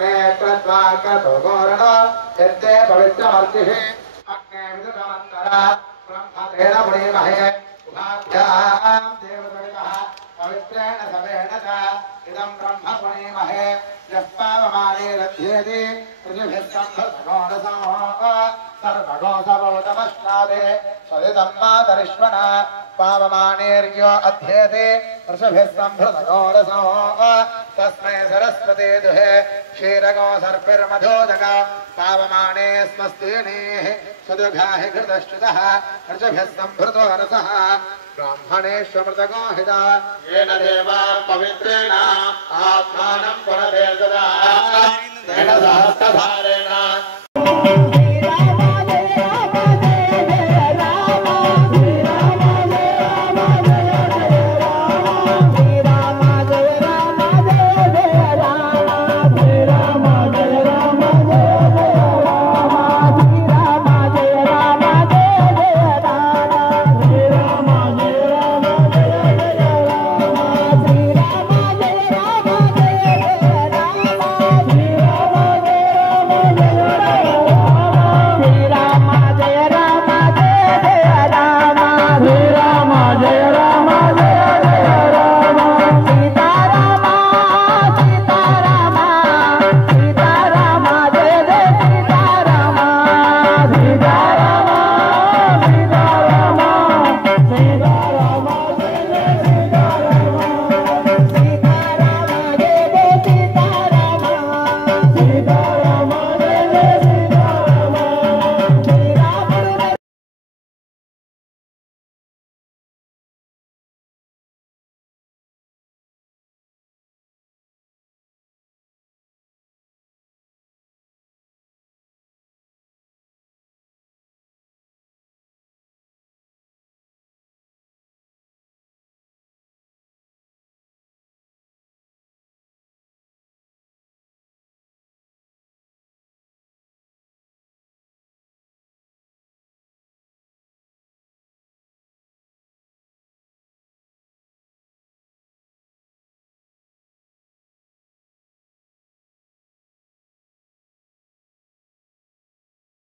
अग्ने कृत्वा क्रतो गोरण यद्दे पवित्रमर्तिः अग्ने विदुषमन्तरा ब्रह्मतेन पुणीमहे उभाभ्यां देवसवितः पवित्रेण सवेन च इदं ब्रह्म पुणीमहे यः पावमानेरध्येति पृथिभिः सम्भृतगोरसमो सर्वगोसवोतमश्नादे सदिदं मातरिष्वणा पावमानेर्यो अध्येति पृथिभिः सम्भृतगोरसमो तस्मै सरस्वती दुहे क्षीरगो सर्पिर्मधोदक पावमाने स्वस्तिनीः सुदुघाहि घृतश्च्युतः पृथिभिः सम्भृतो रसः ब्राह्मणेष्वमृतगो हिता येन देवा पवित्रेण आत्मानं पुनरेतदा तेन सहस्रधारेण